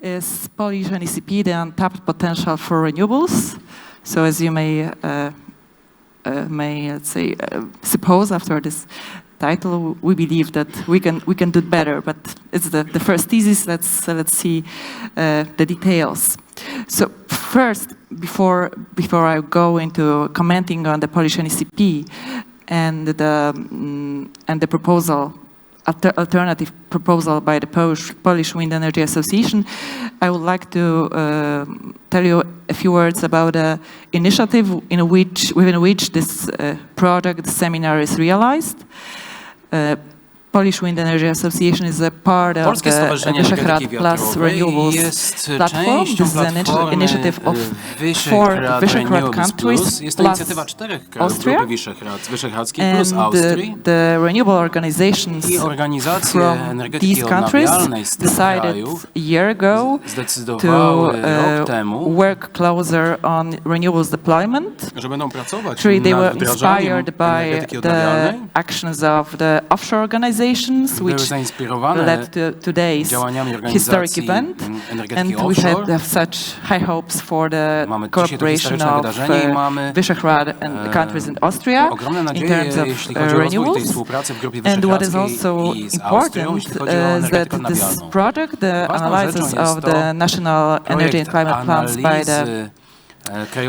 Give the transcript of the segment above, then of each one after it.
is Polish NECP, the untapped potential for renewables. So as you may let's say, suppose after this title, we believe that we can do better, but it's the first thesis. Let's see the details. So first, before I go into commenting on the Polish NECP and the proposal, alternative proposal by the Polish Wind Energy Association, I would like to tell you a few words about an initiative within which this project, the seminar, is realized. Polish Wind Energy Association is a part of the Wyszehrad Plus Renewables platform. This is an initiative of 4 Wyszehrad countries plus Austria, and the renewable organizations from these countries decided a year ago to work closer on renewables deployment. Actually, they were inspired by the actions of the offshore organizations, which led to today's historic event, and we have such high hopes for the cooperation of Wyszehrad and the countries in Austria in terms of renewables. And what is also important is that this project, the analysis of the national energy and climate plans by the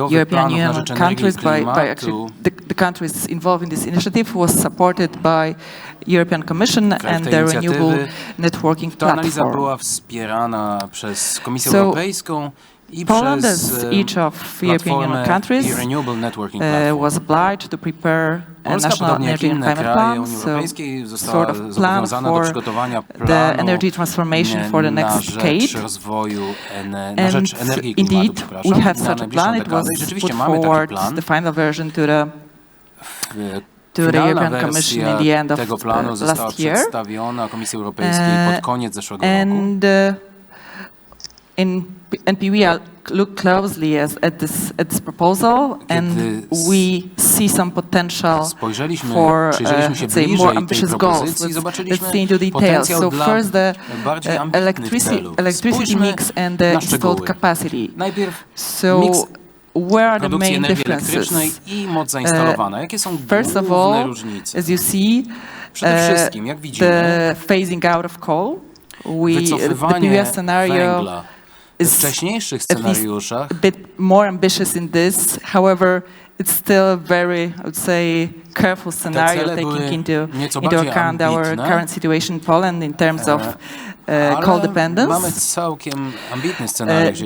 European Union countries, by actually the countries involved in this initiative, was supported by European Commission and the Renewable Networking Platform. So Poland, as each of European Union countries, was obliged to prepare a national energy and climate plan, so sort of plan for the energy transformation for the next decade. And indeed, we had such a plan. It was put forward, the final version, to the European Commission in the end of last year. And we look closely at this proposal, and we see some potential for say more ambitious goals. Let's see into details. So first, the electricity mix and the installed capacity. So where are the main differences? First of all, as you see, the phasing out of coal. The previous scenario is at least a bit more ambitious in this. However, it's still a very, I would say, careful scenario, taking into account our current situation in Poland in terms of coal dependence.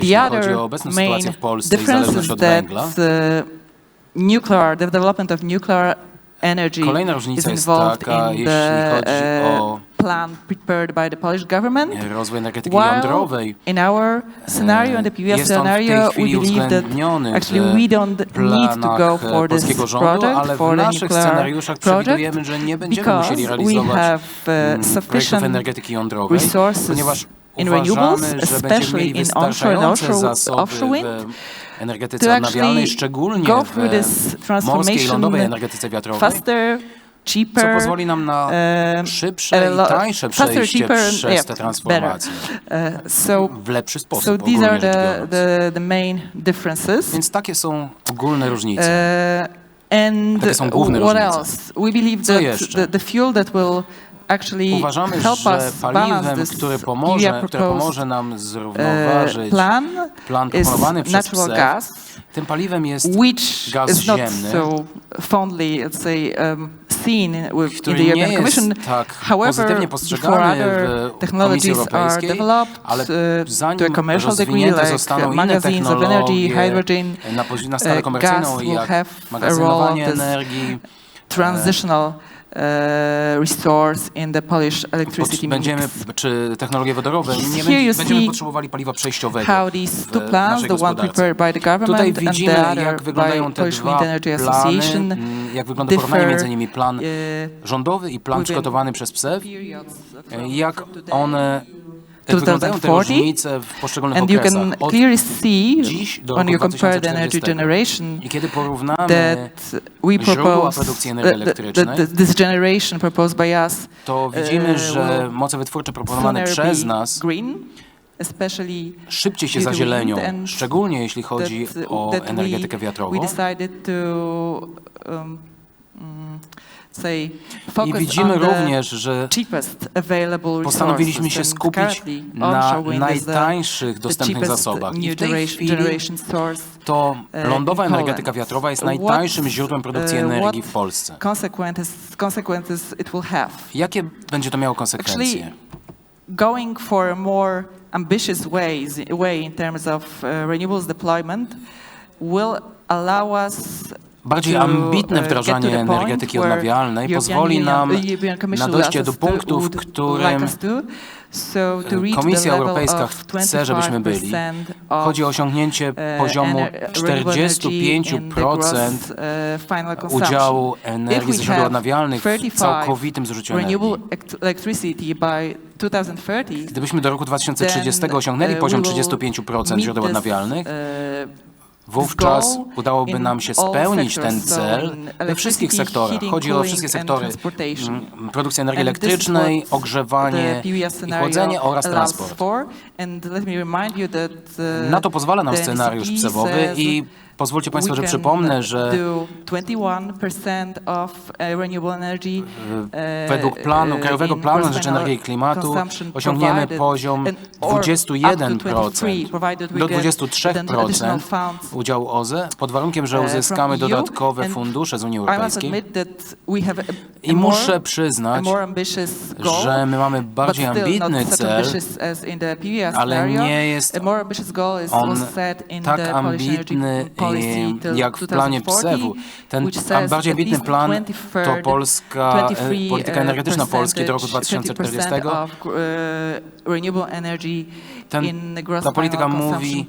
The other main difference is that the development of nuclear energy is involved in the plan prepared by the Polish government, while in our scenario, in the previous scenario, we believe that actually we don't need to go for this project, for the nuclear project, because we have sufficient resources in renewables, especially in onshore and offshore wind, to actually go through this transformation faster, cheaper, faster, cheaper, and better. So these are the main differences. Więc takie są ogólne różnice. And what else? We believe that the fuel that will actually help us balance this które pomoże nam zrównoważyć plan proponowany przez gas. Tym paliwem jest gaz is not ziemny, so fondly, let's say, seen in the European Commission. However, before other technologies are developed to a commercial degree, like magazines of energy, hydrogen, gas will have a role of this transitional resource in the Polish electricity mix. Czy technologie wodorowe, nie będziemy potrzebowali paliwa przejściowego. How these two plans, the one prepared by the government and the other by Polish Wind Energy Association, jak wygląda porównanie między nimi plan rządowy i plan przygotowany przez PSEW, jak one wyglądają te różnice w poszczególnych and you okresach. can clearly see when you compare the 2040. energy generation I kiedy porównamy that we propose this generation proposed by us to widzimy, że moce wytwórcze proponowane przez nas green, szybciej się zazielenią, szczególnie jeśli chodzi o energetykę wiatrową. I widzimy również, że postanowiliśmy się skupić na najtańszych dostępnych zasobach. I w tej chwili to lądowa energetyka wiatrowa jest najtańszym źródłem produkcji energii w Polsce. Jakie będzie to miało konsekwencje? Going for a more ambitious way in terms of renewables deployment will allow us bardziej ambitne wdrażanie energetyki odnawialnej pozwoli nam na dojście do punktu, w którym Komisja Europejska chce, żebyśmy byli. Chodzi o osiągnięcie poziomu 45% udziału energii ze źródeł odnawialnych w całkowitym zużyciu energii. Gdybyśmy do roku 2030 osiągnęli poziom 35% źródeł odnawialnych, wówczas udałoby nam się spełnić ten cel we wszystkich sektorach. Chodzi o wszystkie sektory: produkcja energii elektrycznej, ogrzewanie i chłodzenie oraz transport. Na to pozwala nam scenariusz PSEW-owy i pozwólcie Państwo, że przypomnę, że według Krajowego Planu na rzecz Energii i Klimatu osiągniemy poziom 21% do 23% udziału OZE, pod warunkiem, że uzyskamy dodatkowe fundusze z Unii Europejskiej. I muszę przyznać, że my mamy bardziej ambitny cel, ale nie jest on tak ambitny jak w planie PSEW-u. Ten bardziej ambitny plan to polityka energetyczna Polski do roku 2040. Ta polityka mówi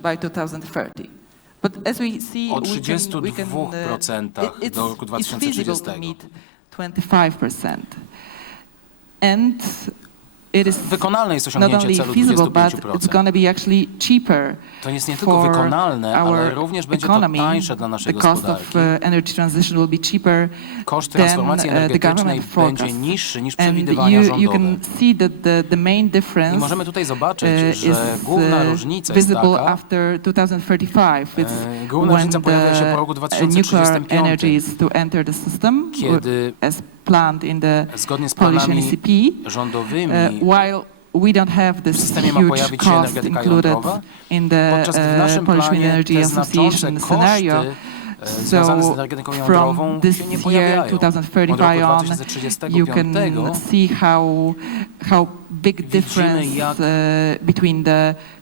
o 32% do roku 2030. Wykonalne jest osiągnięcie celu 25%. To jest nie tylko wykonalne, ale również będzie to tańsze dla naszej gospodarki. Koszt transformacji energetycznej będzie niższy niż przewidywania rządowe. I możemy tutaj zobaczyć, że główna różnica jest taka, główna różnica pojawia się po roku 2035, kiedy zgodnie z planami rządowymi w systemie ma pojawić się energetyka jądrowa, podczas gdy w naszym planie te znaczące koszty związane z energetyką jądrową się nie pojawiają. Od roku 2035 widzimy, jak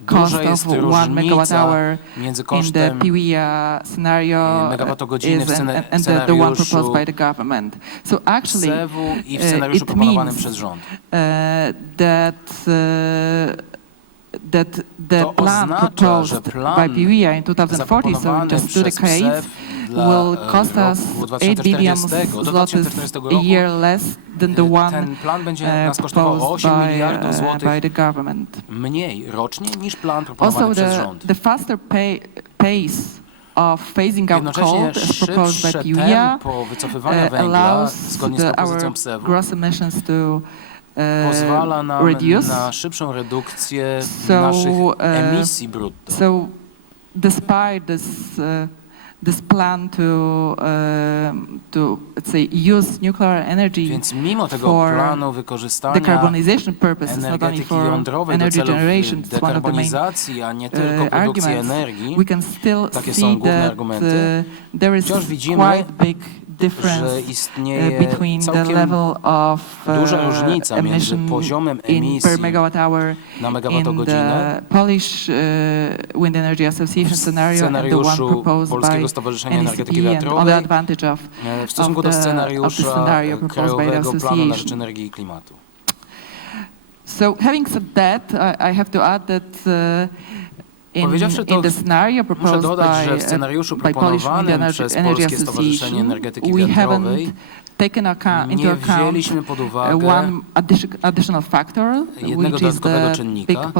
duża jest różnica między kosztem megawattogodziny w scenariuszu PSEW i w scenariuszu proponowanym przez rząd. To oznacza, że plan zaproponowany przez PSEW will cost us 8 billion zlotys a year less than the one ten plan będzie nas kosztował 8 miliardów złotych mniej rocznie niż plan proponowany przez rząd. The faster pace of phasing out coal as proposed by POWC wycofywania węgla zgodnie z propozycją PSEW pozwala nam na szybszą redukcję naszych emisji brutto. So despite this plan to let's say use nuclear energy, więc mimo tego planu wykorzystania energetyki jądrowej do celów dekarbonizacji, a nie tylko produkcji energii, takie są główne argumenty, wciąż widzimy, że istnieje całkiem duża różnica między poziomem emisji na megawattogodzinę w scenariuszu Polskiego Stowarzyszenia Energetyki Wiatrowej w stosunku do scenariusza Krajowego Planu na rzecz Energii i Klimatu. So having said that, I have to add that Powiedziawszy to, muszę dodać, że w scenariuszu proponowanym przez Polskie Stowarzyszenie Energetyki Wiatrowej nie wzięliśmy pod uwagę jednego dodatkowego czynnika,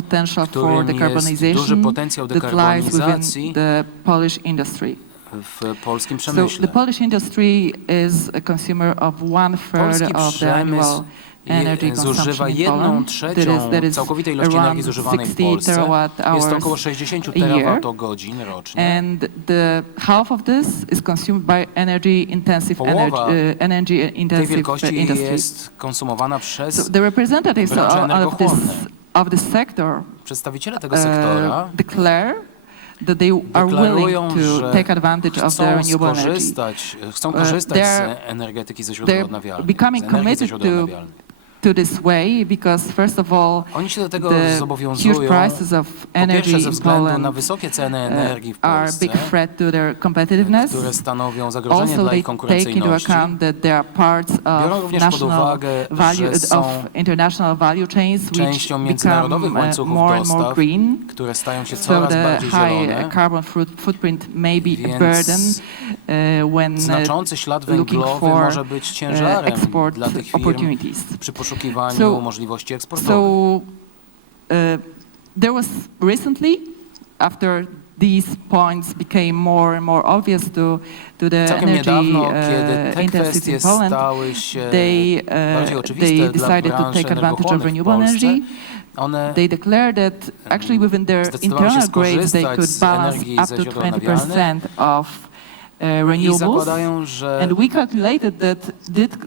którym jest duży potencjał dekarbonizacji w polskim przemyśle. Polski przemysł zużywa 1/3 całkowitej ilości energii zużywanej w Polsce. Jest to około 60 terawatogodzin rocznie. And half of this is consumed by Połowa tej wielkości industry. jest konsumowana przez The representatives branże energochłonne. of this sector Przedstawiciele tego sektora declare that they are willing to take advantage of the renewable energy. Chcą korzystać z energetyki ze źródeł odnawialnych. Becoming committed to this way because first of all oni się do tego the zobowiązują, huge prices of energy po pierwsze ze in względu Poland na wysokie ceny energii w are Polsce, big threat to their competitiveness. które stanowią zagrożenie Also, dla ich they take into konkurencyjności. account that they are parts Biorą of również pod uwagę, że są international value chains, częścią which międzynarodowych become łańcuchów more and more dostaw, green. które stają się So coraz the bardziej zielone. high carbon footprint may be a Więc burden when znaczący ślad looking węglowy for może być ciężarem export dla tych firm opportunities. przy poszukiwaniu możliwości eksportowych. So there was recently, after these points became more and more obvious to the Całkiem energy niedawno, kiedy te intensive kwestie in Poland, stały się bardziej they oczywiste dla decided to branży take advantage of energochłonnych w renewable Polsce, energy. one They declared that actually within their internal grades they could balance up to 20% of i renewables. zakładają, że And we calculated that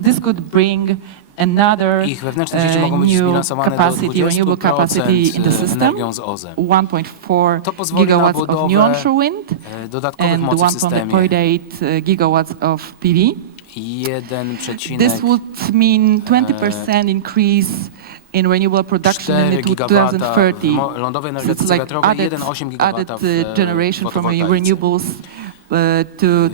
this could bring another ich wewnętrzne sieci mogą być new zbilansowane do capacity, renewable capacity in the 20% system. energią z OZE. 1.4 To pozwoli na gigawatts of new budowę onshore wind dodatkowych and mocy w systemie. 1.8 gigawatts of PV. 1,4 This would mean 20% increase in renewable production in the gigawata 2030. w lądowej So energetyce it's like wiatrowej, 1,8 gigawata added w generation from fotowoltaice. renewables to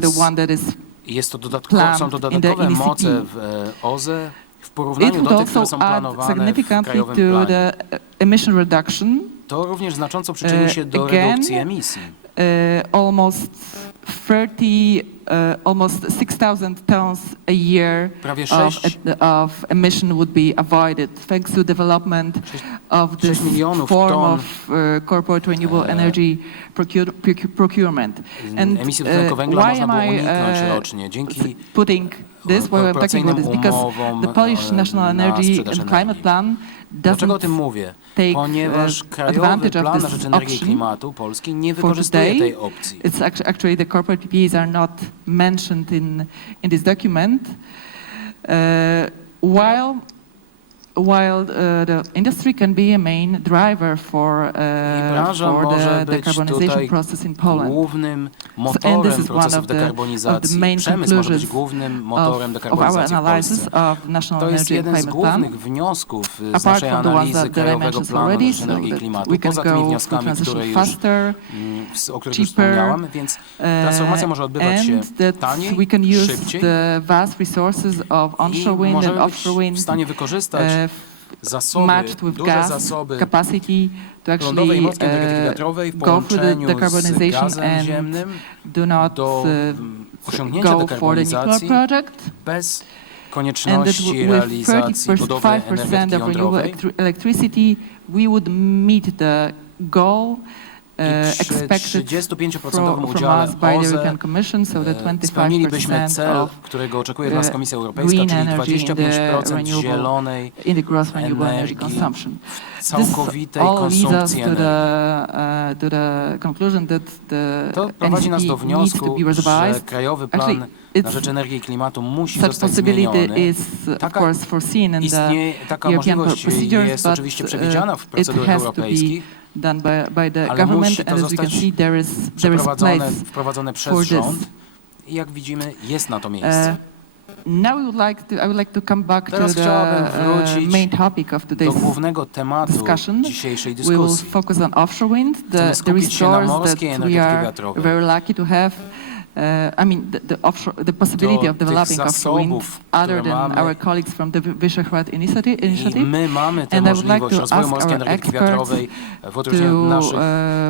the one that is Jest to planned są to dodatkowe in the moce w OZE w porównaniu It would do tych, które also są add planowane w significantly krajowym to planie. the emission reduction. To również znacząco przyczyni się do redukcji emisji. Almost 6,000 tons a year Prawie of emission would be avoided thanks to development of this 6 milionów form ton of corporate renewable energy procurement. And emisji dwutlenku węgla why można am było I uniknąć rocznie dzięki putting this, why I'm talking about this, because the Polish National Energy and Climate Plan Dlaczego o tym doesn't mówię? take Ponieważ Krajowy advantage of Plan na this rzecz energii i option klimatu Polski nie for wykorzystuje today. tej opcji. It's actually the corporate PPAs are not mentioned in this document, while the industry can be a main driver for the decarbonization process in Poland. Głównym And motorem this is one procesów of the dekarbonizacji. main Przemysł może być conclusions głównym motorem of our dekarbonizacji w analysis Polsce. of the National To jest Energy and jeden z Climate Plan. głównych wniosków z Apart naszej from the ones analizy that I Krajowego mentioned Planu na already, rzecz so energii i that klimatu. we can Poza tymi go through wnioskami, transition które już, faster, o których już cheaper, wspomniałam, więc transformacja może odbywać się and that taniej, we can use szybciej the vast resources of onshore i wind and możemy być offshore wind w stanie wykorzystać zasoby, matched with duże gas zasoby capacity to lądowej actually mocy energetyki wiatrowej w go through the połączeniu z decarbonization gazem ziemnym and do not do osiągnięcia go for the nuclear dekarbonizacji project. bez And that konieczności with realizacji budowy 35% energetyki of renewable jądrowej electricity, we would meet the goal i przy expected 35% from udziale us by the OZE European Commission, so the spełnilibyśmy 25% cel, of którego oczekuje od nas Komisja Europejska, green czyli energy in the 25% zielonej in the gross renewable energy energii consumption. w całkowitej This all leads us konsumpcji to energii. to the conclusion that the To prowadzi nas do NEC needs to wniosku, be że revised. Krajowy Plan Actually, na rzecz energii i klimatu musi such zostać possibility zmieniony. is of course foreseen in the Taka European możliwość procedures, jest but oczywiście przewidziana w it procedurach has to be europejskich, done by the ale government, musi to and as we can zostać see, there is place wprowadzone przez for this. rząd i jak widzimy jest na to miejsce. Now I would like to come back to Teraz chciałabym the wrócić main topic of do today's głównego tematu discussion. dzisiejszej We will dyskusji. focus on offshore wind, Chcemy the skupić się na resource that morskiej we energetyce are wiatrowej. very lucky to have. The possibility of developing offshore wind other than our colleagues from the Visegrad Initiative. I my mamy tę And I would like możliwość to rozwoju ask morskiej our energetyki experts wiatrowej w odróżnieniu od naszych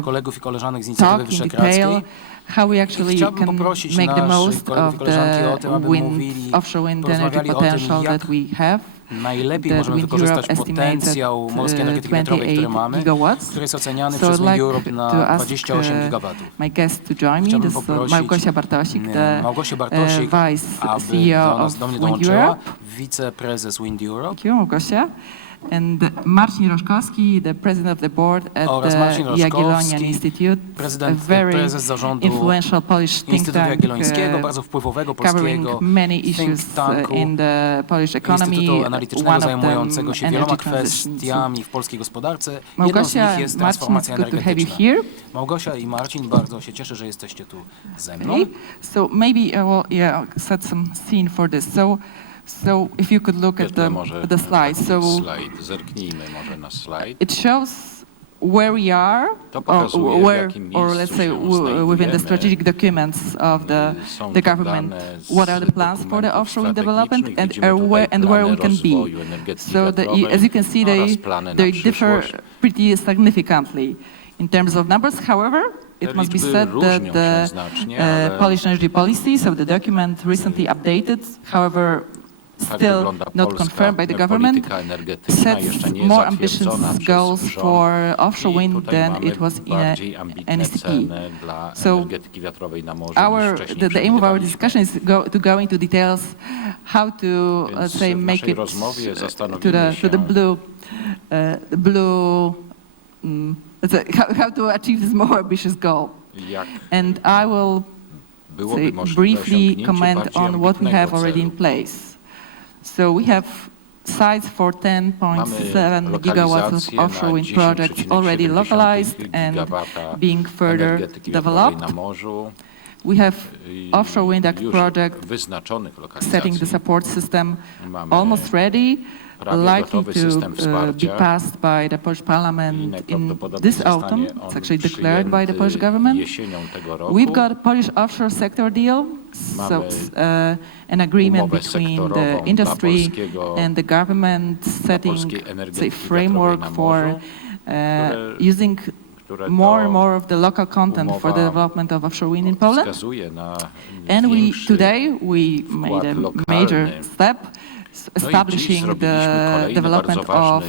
kolegów i koleżanek z inicjatywy talk in wyszehradzkiej. detail how we actually Chciałbym can poprosić make the naszych most kolegów i of koleżanki o tym, the aby mówili, offshore wind energy porozmawiali o tym, potential jak that we have. najlepiej możemy wykorzystać potencjał morskiej energetyki wiatrowej, który mamy, który jest oceniany przez Wind Europe na 28 gigawatów. Chciałbym poprosić Małgosię Bartosik, aby do mnie dołączyła, wiceprezes Wind Europe. And Marcin Roszkowski, the president of the board at the Jagiellonian Institute, a very influential Polish think tank bardzo wpływowego covering many issues in the Polish economy, Instytutu Analitycznego zajmującego się wieloma kwestiami w polskiej gospodarce. Jedną z nich jest transformacja energetyczna. Małgosia i Marcin, bardzo się cieszę, że jesteście tu ze mną. So maybe I will set some scene for this. So if you could look at the slide. Zerknijmy może na slajd. It shows where we are, or let's say within the strategic documents of the government, what are the plans for the offshore wind development and where we can be. So as you can see, they differ pretty significantly in terms of numbers. However, it must be said that the Polish energy policy, so the document recently updated, however, still not confirmed by the government, sets more ambitious goals for offshore wind than it was in NSP. So the aim of our discussion is to go into details how to, let's say, make it to the blue how to achieve this more ambitious goal. And I will briefly comment on what we have already in place. So we have sites for 10.7 gigawatts of offshore wind projects already localized and being further developed. We have offshore wind project setting the support system almost ready, likely to be passed by the Polish Parliament in this autumn. It's actually declared by the Polish government. We've got a Polish offshore sector deal, so an agreement between the industry and the government setting, say, framework for using more and more of the local content for the development of offshore wind in Poland. And today we made a major step, establishing the development of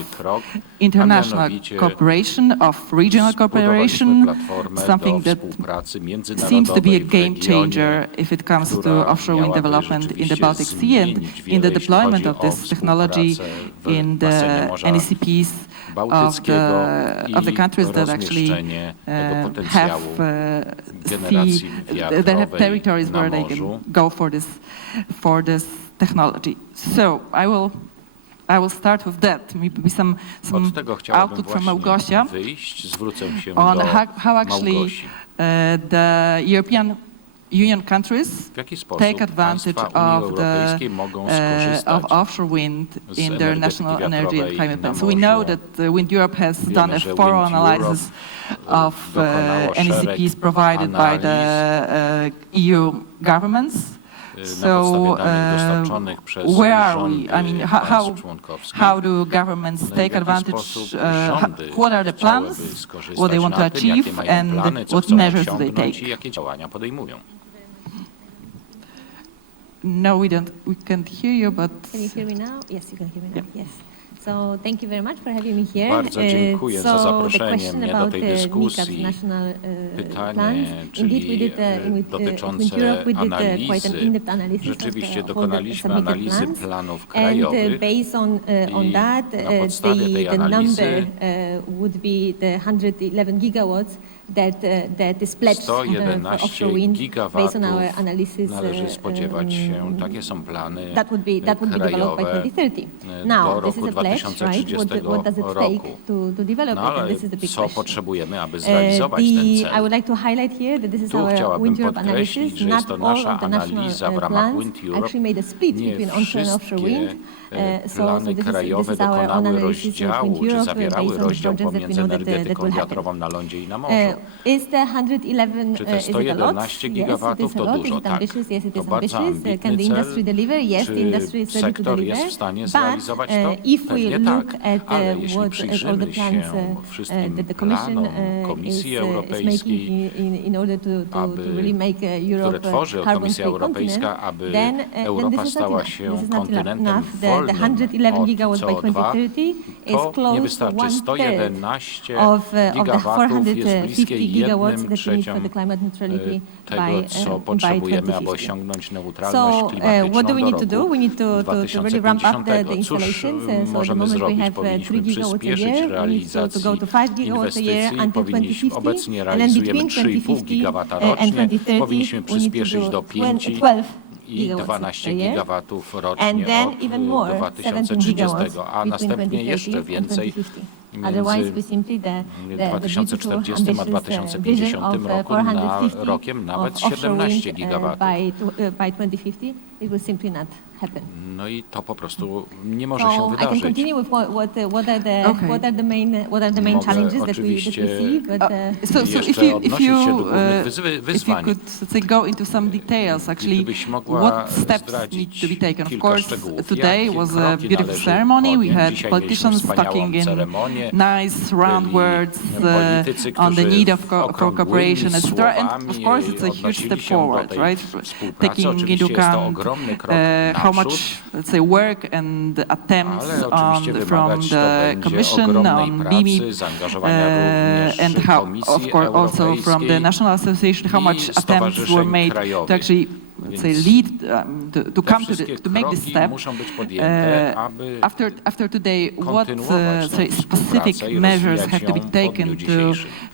international cooperation, of regional cooperation, something that seems to be a game changer if it comes to offshore wind development in the Baltic Sea and in the deployment of this technology in the NECPs of the countries that actually have territories where they can go for this technology. So I will start with that. Maybe some output from Małgosia on how actually the European Union countries take advantage of offshore wind in their national energy and climate plan. So we know that Wind Europe has done a thorough analysis of NECPs provided by the EU governments. So where are we? I mean, how do governments take advantage? What are the plans? What they want to achieve, and what measures do they take? No, we don't. We can't hear you, but... Can you hear me now? Yes, you can hear me now. Yes. So thank you very much for having me here. Bardzo dziękuję za zaproszenie mnie do tej dyskusji. Pytanie, czyli dotyczące analizy. Rzeczywiście dokonaliśmy analizy planów krajowych i na podstawie tej analizy 111 gigawatów należy spodziewać się. Takie są plany krajowe do roku 2030 roku. No ale co potrzebujemy, aby zrealizować ten cel? Tu chciałabym podkreślić, że jest to nasza analiza w ramach Wind Europe. Nie wszystkie plany krajowe dokonały rozdziału, czy zawierały rozdział pomiędzy energetyką wiatrową na lądzie i na morzu. Czy te 111 gigawatów to dużo? Tak. To bardzo ambitny cel. Czy sektor jest w stanie zrealizować to? Pewnie tak. Ale jeśli przyjrzymy się wszystkim planom Komisji Europejskiej, które tworzy Komisja Europejska, aby Europa stała się kontynentem wolnym od CO2, to nie wystarczy. 111 gigawatów jest bliskie 1/3 tego, co potrzebujemy, aby osiągnąć neutralność klimatyczną do roku 2050. Cóż możemy zrobić? Powinniśmy przyspieszyć realizację inwestycji. Obecnie realizujemy 3,5 gigawata rocznie. Powinniśmy przyspieszyć do 5 i 12 gigawatów rocznie od 2030, a następnie jeszcze więcej między 2040 a 2050 rokiem nawet 17 gigawatów. No i to po prostu nie może się wydarzyć. Mogę oczywiście jeszcze odnosić się do głównych wyzwań. Gdybyś mogła zdradzić kilka szczegółów, jakie kroki należy podjąć. Dzisiaj mieliśmy wspaniałą ceremonię, politycy, którzy okrągłymi słowami odnosili się do tej współpracy. Oczywiście jest to ogromny krok naprzód, work and attempts from the Commission on BIMI and how, of course, also from the National Association, how much attempts were made to actually lead to come to make this step. After today, what specific measures have to be taken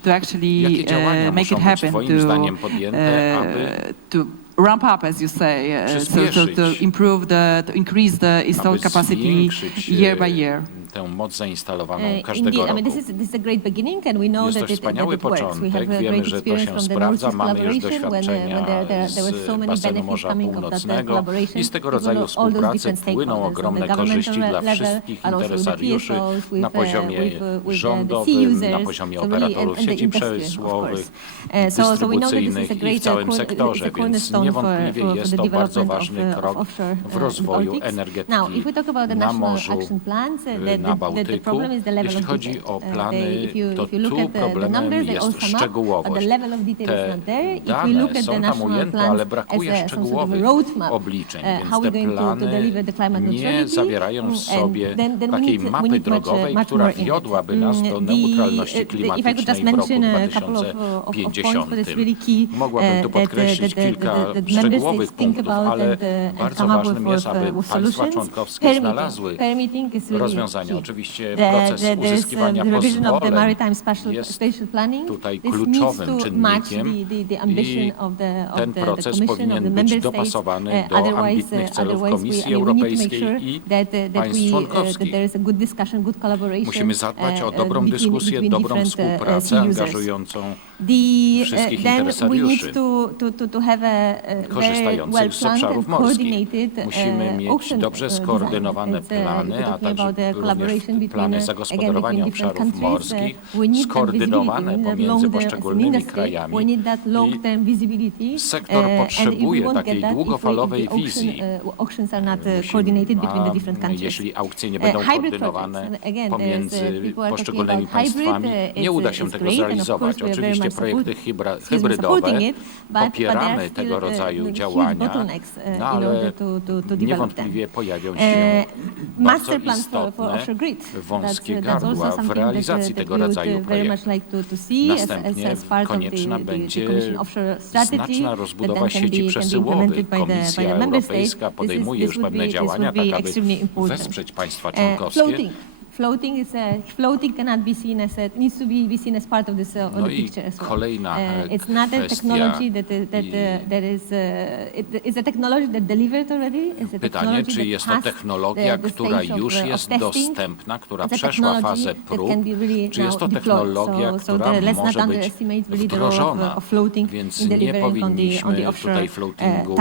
to actually make it happen, to ramp up, as you say, to increase the installed capacity year by year. Tę moc zainstalowaną każdego roku. Jest to wspaniały początek. Wiemy, że to się sprawdza. Mamy już doświadczenia z basenu Morza Północnego i z tego rodzaju współpracy płyną ogromne korzyści dla wszystkich interesariuszy na poziomie rządowym, na poziomie operatorów sieci przemysłowych, dystrybucyjnych i w całym sektorze, więc niewątpliwie jest to bardzo ważny krok w rozwoju energetyki na morzu, na Bałtyku. Jeśli chodzi o plany, to tu problemem jest szczegółowość. Te dane są tam ujęte, ale brakuje szczegółowych obliczeń, więc te plany nie zawierają w sobie takiej mapy drogowej, która wiodłaby nas do neutralności klimatycznej w roku 2050. Mogłabym tu podkreślić kilka szczegółowych punktów, ale bardzo ważnym jest, aby państwa członkowskie znalazły rozwiązania. Oczywiście proces uzyskiwania pozwoleń jest tutaj kluczowym czynnikiem i ten proces powinien być dopasowany do ambitnych celów Komisji Europejskiej i państw członkowskich. Musimy zadbać o dobrą dyskusję, dobrą współpracę angażującą wszystkich interesariuszy korzystających z obszarów morskich. Musimy mieć dobrze skoordynowane plany, a także również plany zagospodarowania obszarów morskich, skoordynowane pomiędzy poszczególnymi krajami. I sektor potrzebuje takiej długofalowej wizji. Jeśli aukcje nie będą koordynowane pomiędzy poszczególnymi państwami, nie uda się tego zrealizować. Oczywiście projekty hybrydowe, popieramy tego rodzaju działania, no ale niewątpliwie pojawią się bardzo istotne wąskie gardła w realizacji tego rodzaju projektów. Następnie konieczna będzie znaczna rozbudowa sieci przesyłowych. Komisja Europejska podejmuje już pewne działania, tak aby wesprzeć państwa członkowskie. Floating cannot be seen as needs to be seen as part of this of the picture as well. Kolejna it's not a technology it's a technology that delivered already. Pytanie, czy jest to technologia, która już jest dostępna, która przeszła fazę prób, czy jest to technologia, która może być wdrożona, więc nie powinniśmy tutaj floatingu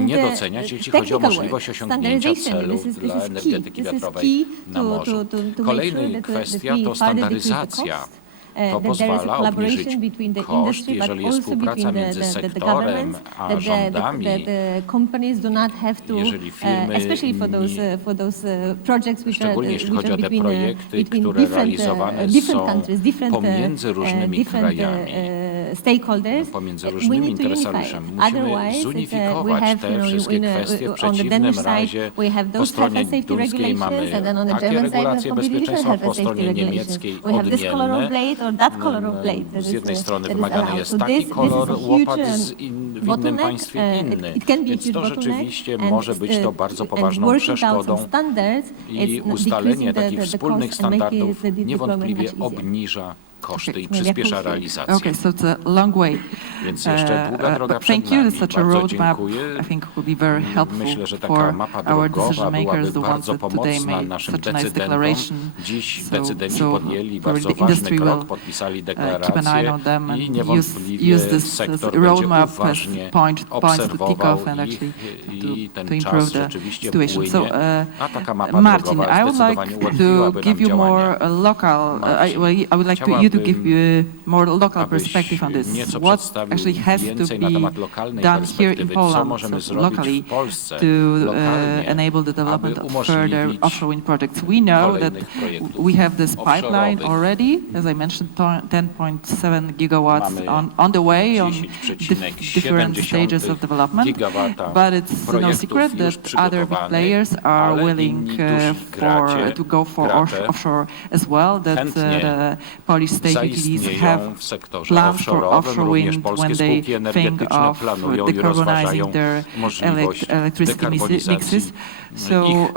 nie doceniać, jeśli chodzi o możliwość osiągnięcia celów dla energetyki wiatrowej na morzu. Kolejna kwestia to standaryzacja To pozwala obniżyć koszt, jeżeli jest współpraca między sektorem a rządami, jeżeli firmy, szczególnie jeśli chodzi o te projekty, które realizowane są pomiędzy różnymi krajami, pomiędzy różnymi interesariuszami, musimy zunifikować te wszystkie kwestie. W przeciwnym razie po stronie duńskiej mamy takie regulacje bezpieczeństwa, po stronie niemieckiej odmienne. Z jednej strony wymagany jest taki kolor łopat, w innym państwie inny. Więc to rzeczywiście może być to bardzo poważną przeszkodą i ustalenie takich wspólnych standardów niewątpliwie obniża koszty i przyspiesza realizację. Okay, so it's a long way. Więc jeszcze długa droga przed nami. Bardzo dziękuję. Myślę, że taka mapa drogowa byłaby bardzo pomocna naszym decydentom. Dziś decydenci podjęli bardzo ważny krok, podpisali deklarację i niewątpliwie sektor będzie uważnie obserwował ich i ten czas rzeczywiście płynie, a taka mapa drogowa zdecydowanie ułatwiłaby nam działania. To give you more local perspective on this. What actually has to be done here in Poland, so locally, to enable the development of further offshore wind projects. We know that we have this pipeline already, as I mentioned, 10.7 gigawatts on the way, on different stages of development. But it's no secret that other big players are willing to go for offshore as well. That the Polish state utilities have plans for offshore wind when they think of decarbonizing their electricity mixes. So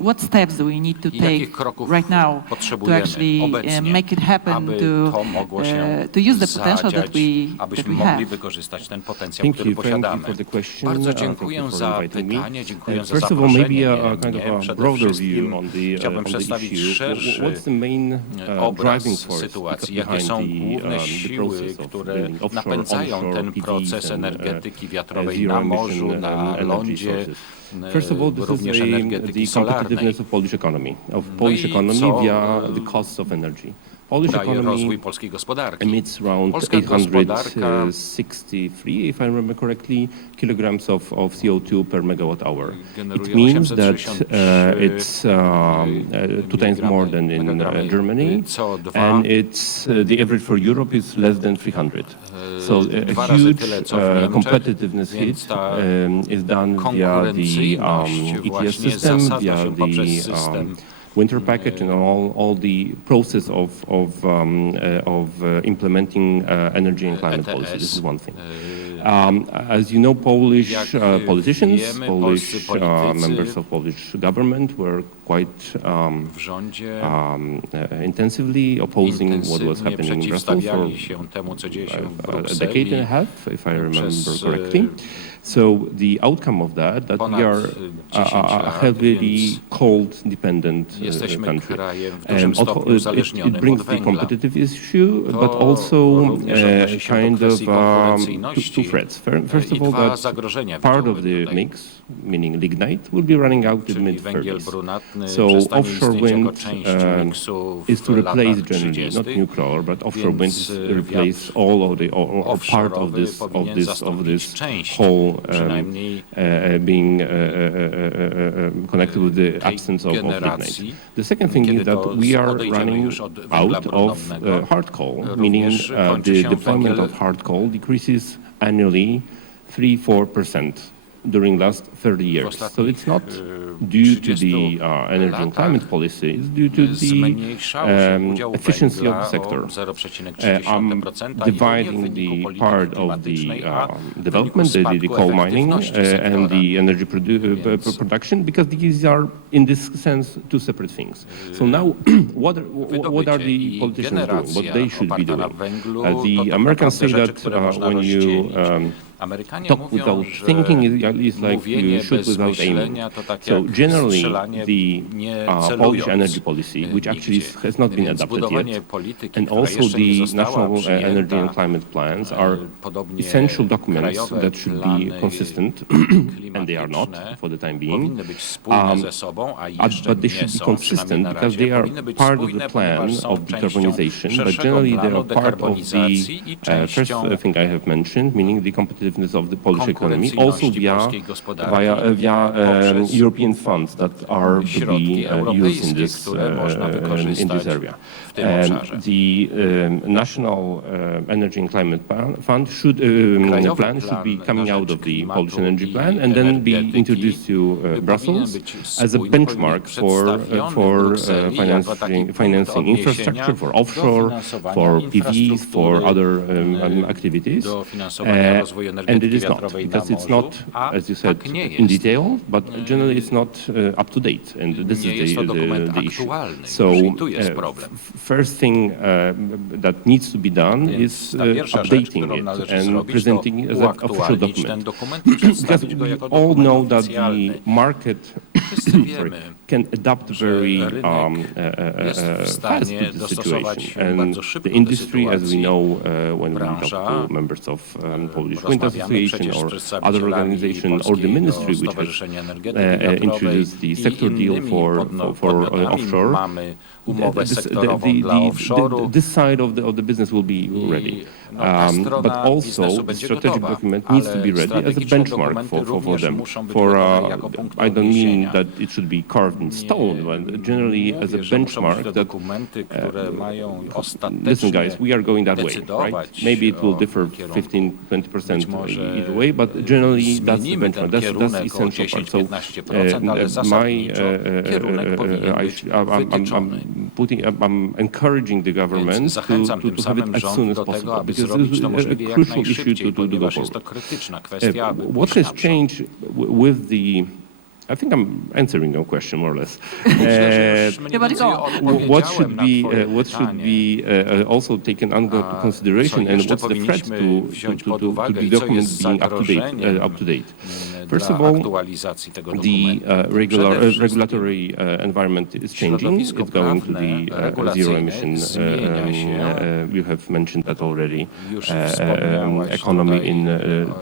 what steps do we need to take right now to actually make it happen, to use the potential that we have? Wykorzystać ten potencjał, który posiadamy. Bardzo dziękuję za pytanie, dziękuję za zaproszenie. Przede wszystkim chciałbym przedstawić szerszy obraz sytuacji, jakie są główne siły, które napędzają ten proces energetyki wiatrowej na morzu, na lądzie, również energetyki solarnej. Daje rozwój polskiej gospodarki. Polska gospodarka 63, if I remember correctly, kilograms of CO2 per megawatt hour. It means that it's 2 times more than in Germany, and it's the average for Europe is less than 300. So a huge competitiveness hit is done via the ETS system, via the winter package, and all the process of implementing energy and climate policy. This is one thing. As you know, Polish politicians, Polish members of Polish government were quite intensively opposing what was happening in Brussels for a decade and a half, if I remember correctly. So the outcome of that we are a heavily coal-dependent country. It brings the competitive issue, but also kind of two threats. First of all, that part of the mix, meaning lignite, will be running out in mid-30s. So offshore wind is to replace generally, not nuclear, but offshore wind is to replace all of the or part of this whole being connected with the absence of lignite. The second thing is that we are running out of hard coal, meaning the deployment of hard coal decreases annually 3-4% during last 30 years. So it's not due to the energy and climate policy, it's due to the efficiency of the sector. I'm dividing the part of the development, the coal mining and the energy production, because these are, in this sense, two separate things. So now, what are the politicians doing? What they should be doing? The Americans say that when you talk without thinking is like you shoot without aiming. So generally, the Polish energy policy, which actually has not been adopted yet, and also the national energy and climate plans are essential documents that should be consistent, and they are not for the time being. But they should be consistent because they are part of the plan of decarbonization, but generally they are part of the first thing I have mentioned, meaning the competitiveness of the Polish economy, also via European funds that are to be used in this area. The National Energy and Climate Fund plan should be coming out of the Polish Energy Plan and then be introduced to Brussels as a benchmark for financing infrastructure, for offshore, for PVs, for other activities. And it is not, because it's not, as you said, in detail, but generally it's not up to date, and this is the issue. So first thing that needs to be done is updating it and presenting it as an official document. Because we all know that the market can adapt very fast to the situation. And the industry, as we know, when we talk to members of Polish Wind Association or other organization, or the ministry which has introduced the sector deal for offshore, this side of the business will be ready. But also the strategic document needs to be ready as a benchmark for them. I don't mean that it should be carved in stone, but generally as a benchmark that, listen guys, we are going that way, right? Maybe it will differ 15-20% either way, but generally that's the benchmark, that's the essential part. So I'm encouraging the government to have it as soon as possible, because this is a crucial issue to go forward. What has changed with the... I think I'm answering your question more or less. What should be also taken under consideration, and what's the threat to the document being up to date? First of all, the regulatory environment is changing. It's going to the zero emission. You have mentioned that already. Economy in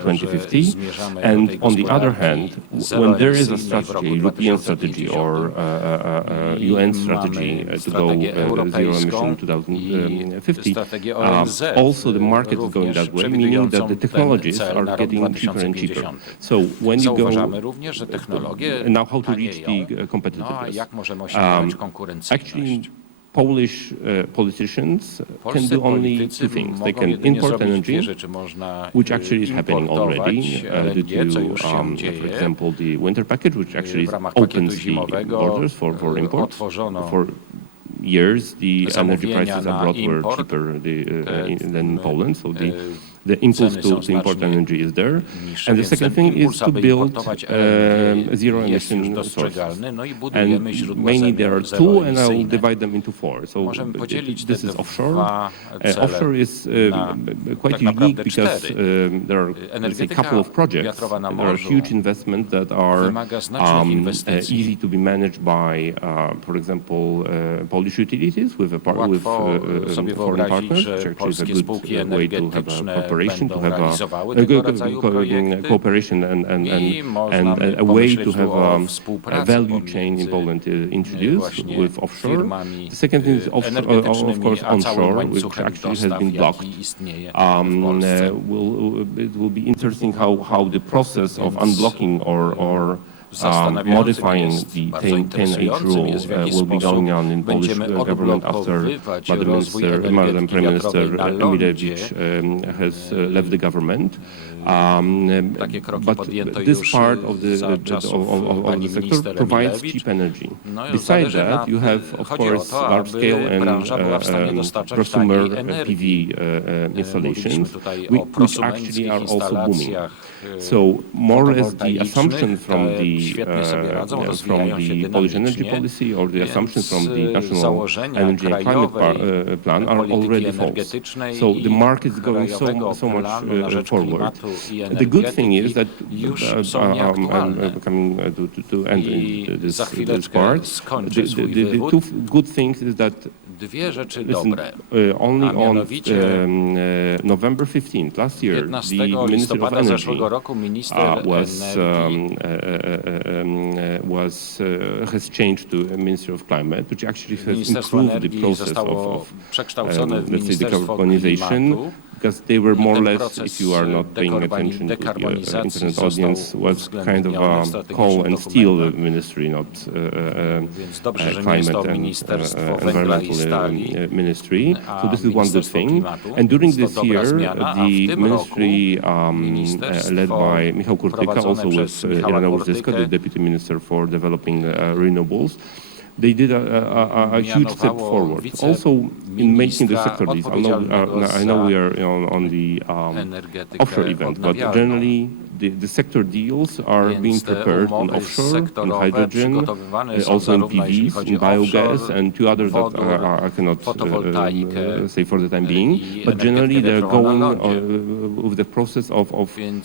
2050, and on the other hand, when there is a strategy, European strategy or UN strategy to go zero emission 2050, also the market is going that way, meaning that the technologies are getting cheaper and cheaper. So when you go now, how to reach the competitiveness? Actually, Polish politicians can do only two things. They can import energy, which actually is happening already due to, for example, the winter package, which actually opens the borders for import. For years, the energy prices abroad were cheaper than Poland, so the impulse to import energy is there. And the second thing is to build zero-emission sources. And mainly there are two, and I will divide them into four. So this is offshore. Offshore is quite unique because there are, let's say, a couple of projects. There are huge investments that are easy to be managed by, for example, Polish utilities with foreign partners, which actually is a good way to have a cooperation, to have a cooperation and a way to have a value chain in Poland introduced with offshore. The second thing is, of course, onshore, which actually has been blocked. It will be interesting how the process of unblocking or modifying the 10H rule will be going on in Polish government after Madam Prime Minister Emilewicz has left the government. But this part of the sector provides cheap energy. Besides that, you have, of course, large-scale and prosumer PV installations, which actually are also booming. So more or less the assumption from the świetnie sobie radzą, from rozwijają się the Polish energy dynamicznie, policy or the assumptions from the national założenia energy and climate krajowej plan are already polityki false. energetycznej So the i market is going krajowego so much planu na rzecz forward. klimatu i The good thing is energetyki that już są nieaktualne. I'm coming to end I this za chwileczkę part. skończę swój The wywód. two good things is that Dwie rzeczy listen, dobre. only A mianowicie November 15th last year, 15 the Minister of listopada Energy zeszłego roku minister energii has changed to a Minister of Climate, which actually has Ministerstwo improved the Energii process zostało of przekształcone w let's say Ministerstwo decarbonization, Klimatu. because they were more or Ten less, if you are not paying attention to the dekarbonizacji internet został audience, was kind of uwzględniony a w strategicznych coal and steel dokumentach. ministry, not Więc dobrze, że nie jest to climate and Ministerstwo Węgla i Stali, ministry. a So this is one good Ministerstwo thing. Klimatu. And during Jest this to dobra year, zmiana, a w the tym ministry roku led ministerstwo by Michał Kurtyka, prowadzone also przez with Michała Irena Urzyska, the Kurtykę, Deputy Minister for Developing Renewables, they did a huge step forward. Also in making the sector deals. I know we are on the offshore event, but generally the sector deals are being prepared in offshore, in hydrogen, also in PVs, in biogas, and two others that I cannot say for the time being. But generally they're going with the process of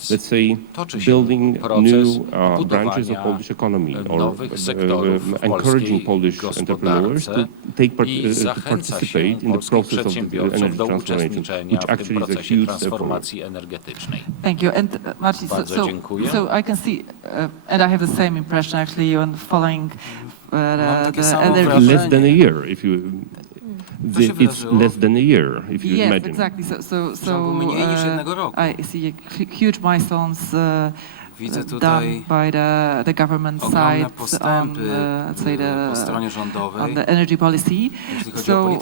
let's say, building new branches of Polish economy, or encouraging Polish entrepreneurs to participate in the process of the energy transformation, which actually is a huge step forward. Thank you. And Marcin, so I can see, and I have the same impression actually on following the energy. Less than a year, if you. It's less than a year, if you imagine. Yes, exactly. I see huge milestones done by the government side on, let's say, on the energy policy. So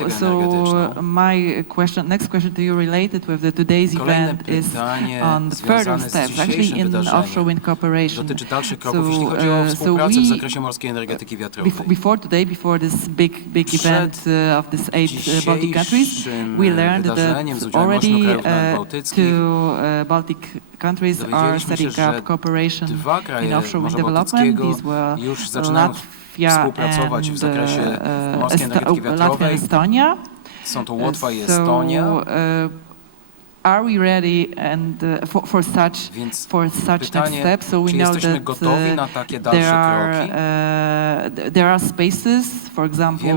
my next question to you related with today's event is on the further steps, actually in offshore wind cooperation. Before today, before this big event of these 8 Baltic countries, we learned that already 2 Baltic countries are setting up cooperation in offshore wind development. These were Latvia and Estonia. Są to Łotwa i Estonia. Are we ready and for such next steps? So we know that there are spaces, for example,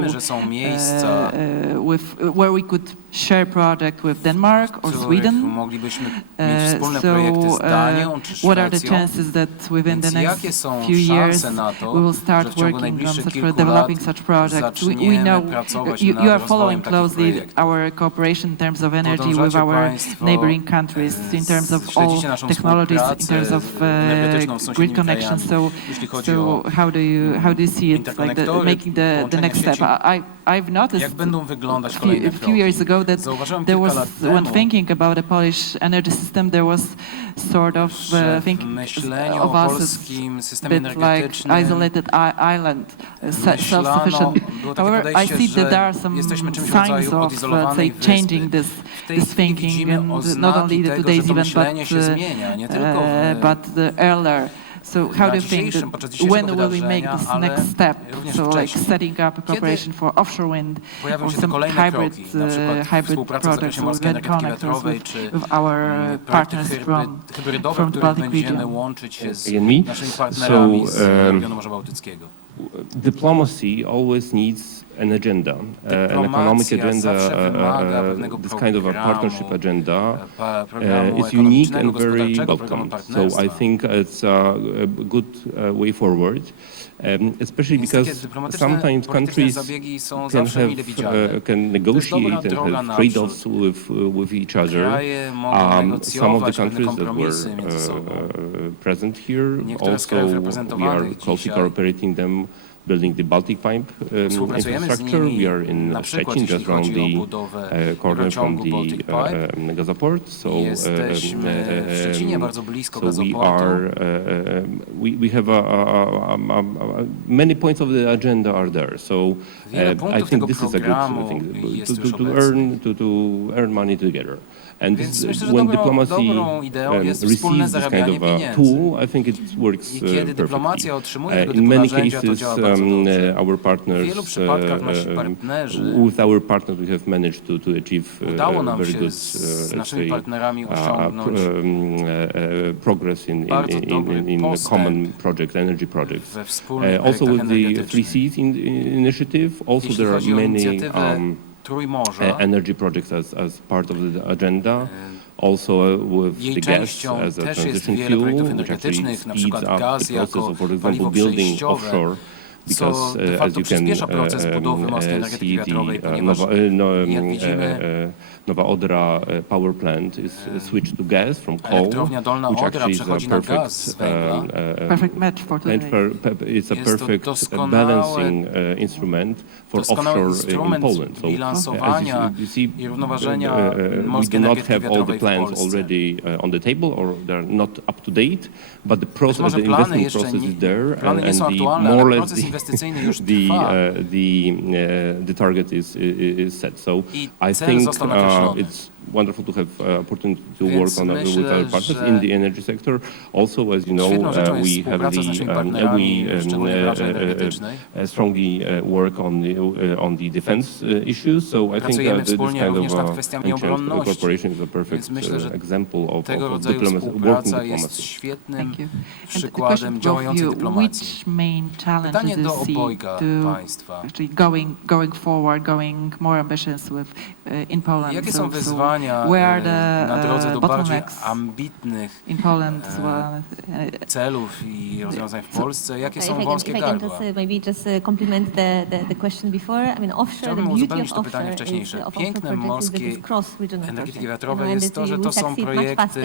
where we could share project with Denmark or Sweden. What are the chances that within the next few years we will start working on developing such projects? We know you are following closely our cooperation in terms of energy with our neighboring countries, in terms of all technologies, in terms of grid connections. So how do you see it, like making the next step? I've noticed a few years ago that there was, when thinking about the Polish energy system, there was sort of thinking of us as a bit like isolated island, self-sufficient. However, I see that there are some signs of, let's say, changing this thinking, and not only today's event, but the earlier. So how do you think that, when will we make this next step? So like setting up a cooperation for offshore wind or some hybrid projects or wind connectors with our partners from the Baltic region. Again, me? So diplomacy always needs an agenda, an economic agenda, this kind of a partnership agenda is unique and very welcome. So I think it's a good way forward, especially because sometimes countries can negotiate and have trade-offs with each other. Some of the countries that were present here also, we are closely cooperating them, building the Baltic pipe infrastructure. We are in Szczecin, just around the corner from the Gazaport. So we have many points of the agenda are there. So I think this is a good thing to earn money together. And Więc myślę, że when dobrą diplomacy ideą jest wspólne receives this kind zarabianie of a pieniędzy. tool, I think it works I kiedy dyplomacja otrzymuje tego in typu many narzędzia, to cases, działa bardzo dobrze. our W partners, wielu przypadkach nasi partnerzy, with our partners, we have managed to achieve udało nam very się good, z let's naszymi say, partnerami osiągnąć progress in bardzo dobry postęp common project, energy projects. we wspólnych Also projektach with the Three energetycznych. Seas initiative, also Jeśli there are chodzi o many inicjatywę Trójmorza, energy projects as part of the agenda. Also with jej the gas częścią as a też jest transition wiele projektów fuel, which actually energetycznych, na speeds przykład up gaz the process jako of, for example, paliwo building przejściowe, offshore. co Because de as facto you can przyspiesza proces budowy morskiej energetyki see, wiatrowej, the ponieważ jak widzimy, Nowa Odra power plant is switched to gas from coal, elektrownia Dolna which Odra actually is a przechodzi na gaz z węgla. Perfect match for today. It's a Jest to perfect doskonały balancing instrument for offshore in instrument Poland. So, bilansowania as you see, i równoważenia we morskiej do not energetyki have all the wiatrowej w plans Polsce. already on the table, or they're not up to date, but the process, może the plany investment jeszcze process is there, plany nie and są the aktualne, more or ale less proces inwestycyjny już the trwa. the target is set. So I I cel think został nakreślony. it's wonderful to have opportunity to Więc work on myślę, with our partners że in the energy sector. Also, as you know, świetną rzeczą jest we have współpraca z naszymi partnerami, szczególnie w branży energetycznej. strongly work on the defense issues. So I think Pracujemy this wspólnie kind również of nad kwestiami obronności. cooperation is a perfect Więc myślę, że example of tego rodzaju working współpraca jest diplomacy. świetnym Thank you. przykładem działającej dyplomacji. Which main challenges Pytanie do do you see obojga to państwa. actually going forward, going more ambitious with in Poland? Jakie są wyzwania where are the na drodze do bardziej bottlenecks ambitnych in Poland as well? celów i rozwiązań w Polsce? Jakie są If wąskie I can gardła? just compliment the question before. I mean, offshore, the Chciałbym beauty uzupełnić of to pytanie offshore is wcześniejsze. of offshore Pięknem projects is that morskiej it's cross-regional energetyki project. wiatrowej jest to, że to są projekty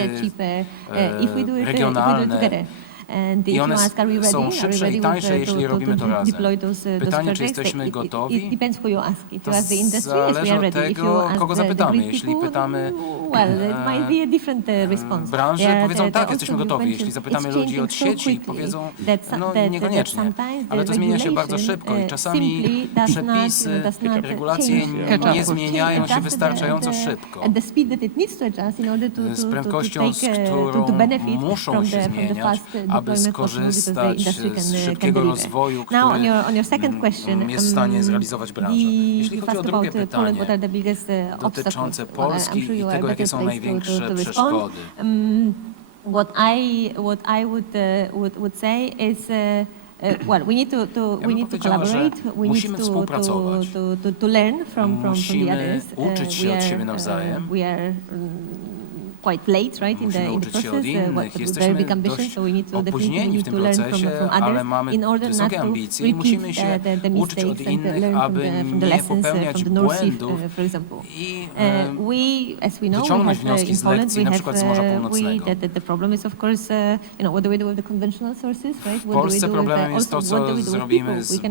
regionalne i one są szybsze i tańsze, jeśli robimy to razem. Pytanie, czy jesteśmy gotowi, to zależy od tego, kogo zapytamy. Jeśli pytamy branży, powiedzą tak, jesteśmy gotowi. Jeśli zapytamy ludzi od sieci, powiedzą no niekoniecznie. Ale to zmienia się bardzo szybko i czasami przepisy, regulacje nie zmieniają się wystarczająco szybko. Z prędkością, z którą muszą się zmieniać, aby skorzystać z szybkiego rozwoju, który jest w stanie zrealizować branża. Jeśli chodzi o drugie pytanie dotyczące Polski i tego, jakie są największe przeszkody. What I would say is well, we need to collaborate. We need to learn from the others. Uczyć się od siebie nawzajem. We are quite late, right, in the process. Very big ambition, so we need to definitely to learn from others in order not to repeat the mistakes and learn from the lessons from the North Sea, for example. We, as we know, we have in Poland, the problem is of course, what do we do with the conventional sources, right? W Polsce problemem jest to, co zrobimy z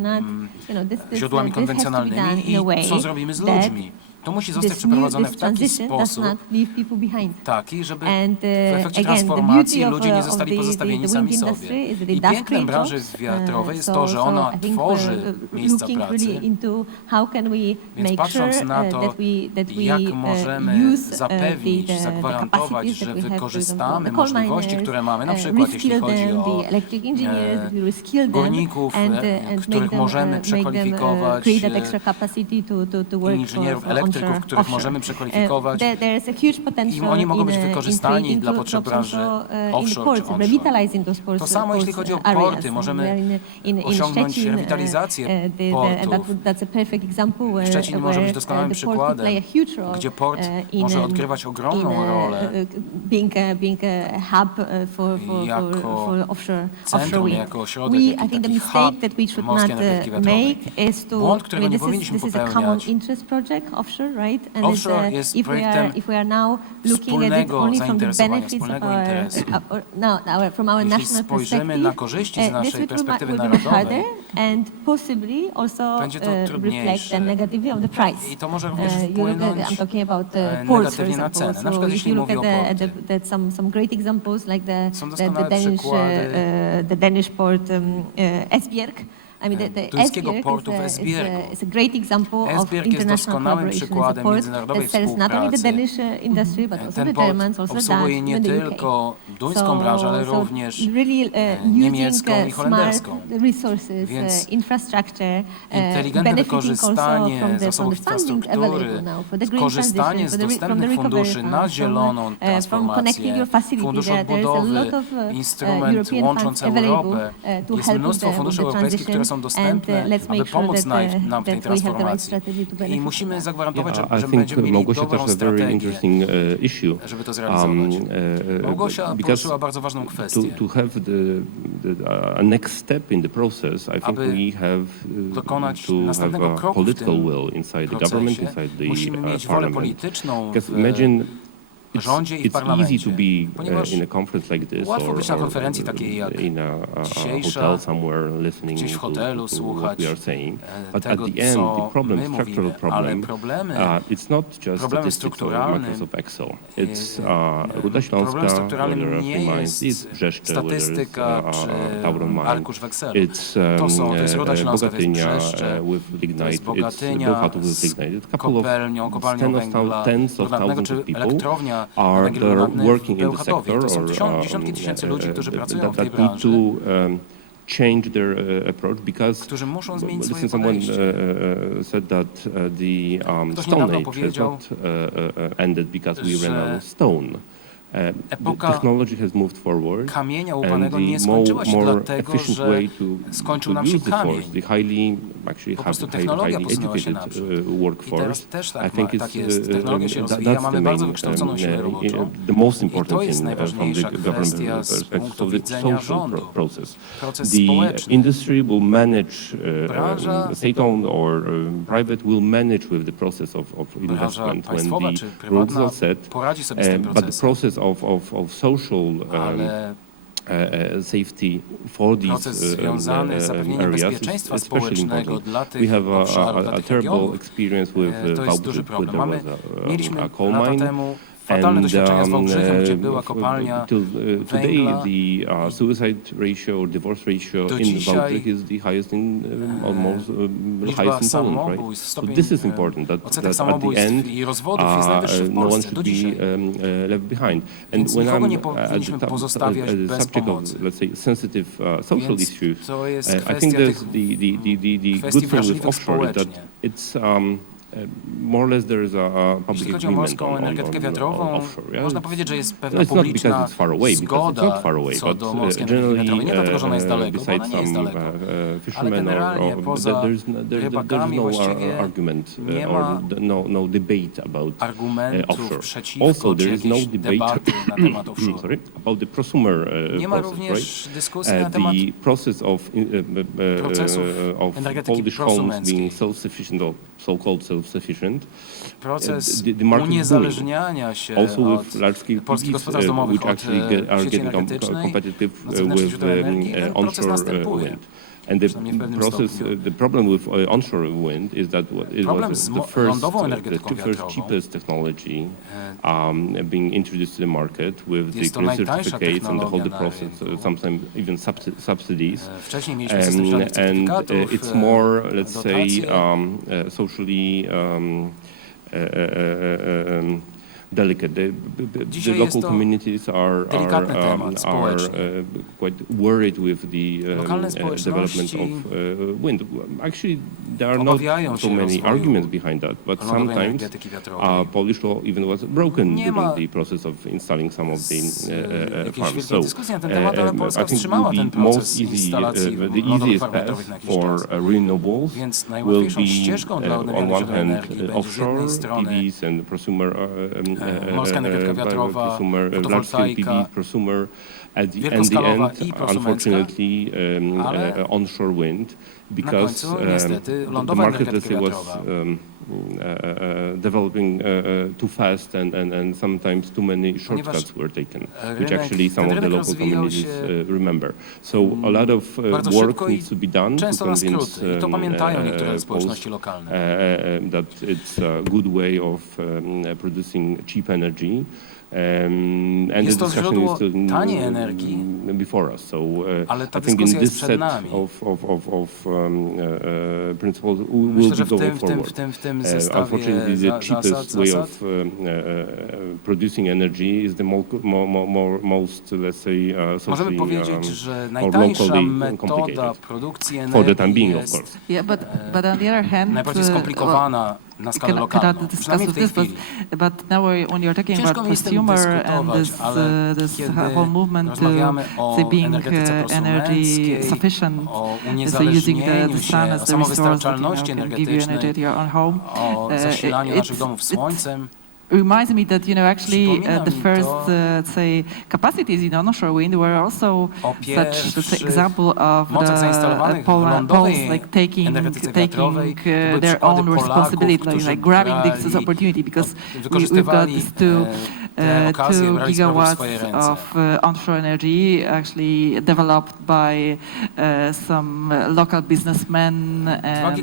źródłami konwencjonalnymi i co zrobimy z ludźmi. To musi zostać przeprowadzone w taki sposób, taki, żeby w efekcie transformacji ludzie nie zostali pozostawieni sami sobie. I pięknem branży wiatrowej jest to, że ona tworzy miejsca pracy, więc patrząc na to, jak możemy zapewnić, zagwarantować, że wykorzystamy możliwości, które mamy, na przykład jeśli chodzi o górników, których możemy przekwalifikować, inżynierów elektryków, których możemy przekwalifikować i oni mogą być wykorzystani dla potrzeb branży offshore czy onshore. To samo jeśli chodzi o porty, możemy osiągnąć rewitalizację portów. Szczecin może być doskonałym przykładem, gdzie port może odgrywać ogromną rolę jako centrum, jako ośrodek, taki hub morskiej energetyki wiatrowej. Błąd, którego nie powinniśmy popełniać. Offshore jest projektem wspólnego zainteresowania, wspólnego interesu. Jeśli spojrzymy na korzyści z naszej perspektywy narodowej, będzie to trudniejsze i to może również wpłynąć negatywnie na cenę. Na przykład jeśli mówię o portach. Są doskonałe przykłady. The Danish port Esbjerg. tuńskiego portu w Esbjergu. Esbjerg jest doskonałym przykładem międzynarodowej współpracy. Ten port obsługuje nie tylko duńską branżę, ale również niemiecką i holenderską. Więc inteligentne wykorzystanie zasobów infrastruktury, korzystanie z dostępnych funduszy na zieloną transformację, fundusz odbudowy, instrument łącząc Europę. Jest mnóstwo funduszy europejskich, które są dostępne, aby pomóc nam w tej transformacji. I musimy zagwarantować, że będziemy mieli dobrą strategię, żeby to zrealizować. Małgosia poruszyła bardzo ważną kwestię. Aby dokonać następnego kroku w tym procesie, musimy mieć wolę polityczną w rządzie i w parlamencie, ponieważ łatwo być na konferencji takiej jak dzisiejsza, gdzieś w hotelu słuchać tego, co my mówimy, ale problemem strukturalnym nie jest statystyka czy arkusz w Excelu. To jest Ruda Śląska, to jest Brzeszcze, to jest Bogatynia z kopalnią węgla brunatnego, czy elektrownia na węgiel brunatny w Bełchatowie. To są dziesiątki tysięcy ludzi, którzy pracują w tej branży, którzy muszą zmienić swoje podejście. Ktoś niedawno powiedział, że epoka kamienia łupanego nie skończyła się dlatego, że skończył nam się kamień. Po prostu technologia posunęła się naprzód. I teraz też tak jest. Technologia się rozwija, mamy bardzo wykształconą siłę roboczą. I to jest najważniejsza kwestia z punktu widzenia rządu. Proces społeczny. Branża państwowa czy prywatna poradzi sobie z tym procesem. Ale proces związany z zapewnieniem bezpieczeństwa społecznego dla tych obszarów, dla tych regionów, to jest duży problem. Mieliśmy lata temu fatalne doświadczenia z Wałbrzychem, gdzie była kopalnia węgla. Do dzisiaj liczba samobójstw, stopień odsetek samobójstw i rozwodów jest najwyższy w Polsce do dzisiaj. Więc nikogo nie powinniśmy pozostawiać bez pomocy. Więc to jest kwestia tych kwestii wrażliwych społecznie. Jeśli chodzi o morską energetykę wiatrową, można powiedzieć, że jest pewna publiczna zgoda co do morskiej energetyki wiatrowej. Nie dlatego, że ona jest daleko, bo ona nie jest daleko. Ale generalnie poza rybakami właściwie nie ma argumentów przeciwko, czy jakiejś debaty na temat offshore. Nie ma również dyskusji na temat procesów energetyki prosumenckiej. Proces uniezależniania się od polskich gospodarstw domowych, od sieci energetycznej na zewnętrznych źródeł energii. Ten proces następuje. The problem with onshore wind is that it was the first cheapest technology being introduced to the market with the green certificates and the whole process, sometimes even subsidies. And it's more, let's say, socially delicate. The local communities are quite worried with the development of wind. Actually, there are not so many arguments behind that, but sometimes Polish law even was broken during the process of installing some of the farms. So I think the easiest path for renewables will be on one hand offshore PVs and prosumer morska energetyka wiatrowa, fotowoltaika, wielkoskalowa i prosumencka, ale onshore wind, because na końcu niestety the lądowa market energetyka was wiatrowa. Developing too fast and sometimes too many shortcuts were taken, which actually some of the local communities remember. So a lot of work needs to be done to convince Poles that it's a good way of producing cheap energy. And Jest to źródło taniej energii, before us. So ale ta I think in dyskusja jest this przed set nami. of principles we will Myślę, be że going forward. w tym zestawie Unfortunately, the cheapest way zasad of producing energy is the most, let's say, możemy socially powiedzieć, że or najtańsza locally metoda complicated. produkcji For the time energii being, of jest course. Yeah, but on the other hand, najbardziej skomplikowana na skalę lokalną, przynajmniej w tej chwili. But now when you're talking Ciężko about mi z tym consumer and dyskutować, ale this kiedy whole movement to rozmawiamy o being energetyce energy prosumenckiej, sufficient, o so using the uniezależnieniu sun się, as o the resource that samowystarczalności can give you energy energetycznej, at your own home, o zasilaniu naszych domów słońcem. reminds me that actually the first say capacities in onshore wind were also such example of the Poles like taking their own responsibility, like grabbing this opportunity, because we've got these 2 gigawatts of onshore energy actually developed by some local businessmen and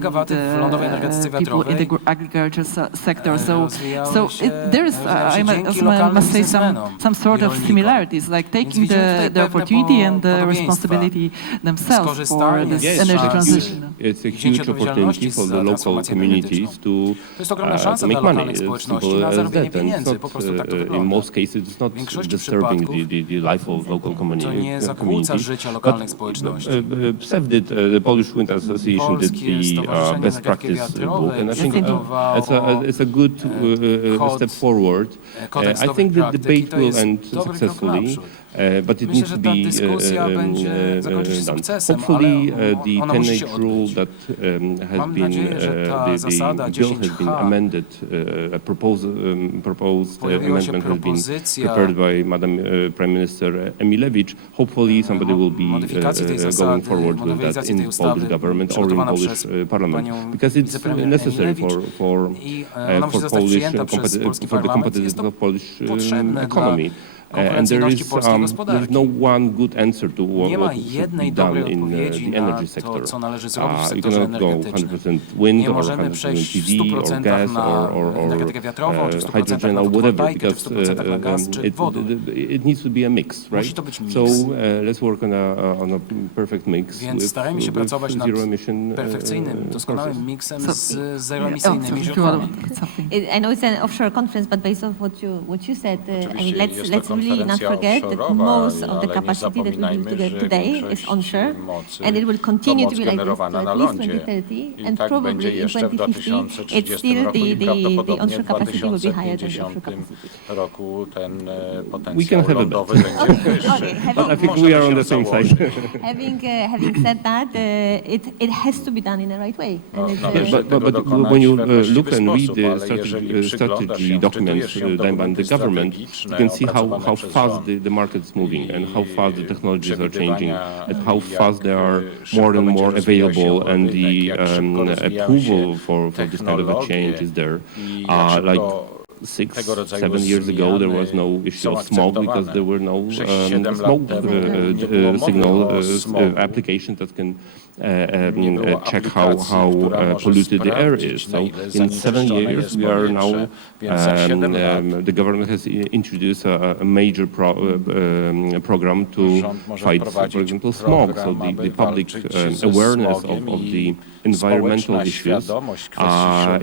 people in the agriculture sector. So there is, I must say, some sort of similarities, like taking the opportunity and the responsibility themselves for this energy transition. It's a huge opportunity for the local communities to make money. It's simple as that. And it's not, in most cases, it's not disturbing the life of local communities. PSEF did, the Polish Wind Association did the best practice book, and I think it's a good step forward. I think the debate will end successfully. But it needs to be done. Hopefully, the 10-age rule that has been, the bill has been amended, a proposed amendment has been prepared by Madam Prime Minister Emilewicz. Hopefully, somebody will be going forward with that in Polish government or in Polish parliament, because it's necessary for the competitiveness of Polish economy. And there is no one good answer to what should be done in the energy sector. You cannot go 100% wind or 100% PV or gas or hydrogen or whatever, because it needs to be a mix, right? So let's work on a perfect mix with zero emission doskonałym miksem z zeroemisyjnymi źródłami. I know it's an offshore conference, but based on what you said, I mean, let's really not forget that most of the capacity that we build today is onshore, and it will continue to be like this at least 2030, and probably in 2050, it's still the onshore capacity will be higher than the offshore capacity. We can have a bet. But I think we are on the same side. Having said that, it has to be done in the right way. But when you look and read the strategy documents done by the government, you can see how fast the market is moving and how fast the technologies are changing and how fast they are more and more available, and the approval for this kind of a change is there. Like 6-7 years ago, there was no issue of smoke because there were no smoke signal applications that can check how polluted the air is. So in 7 years, we are now, the government has introduced a major program to fight, for example, smog. So the public awareness of the environmental issues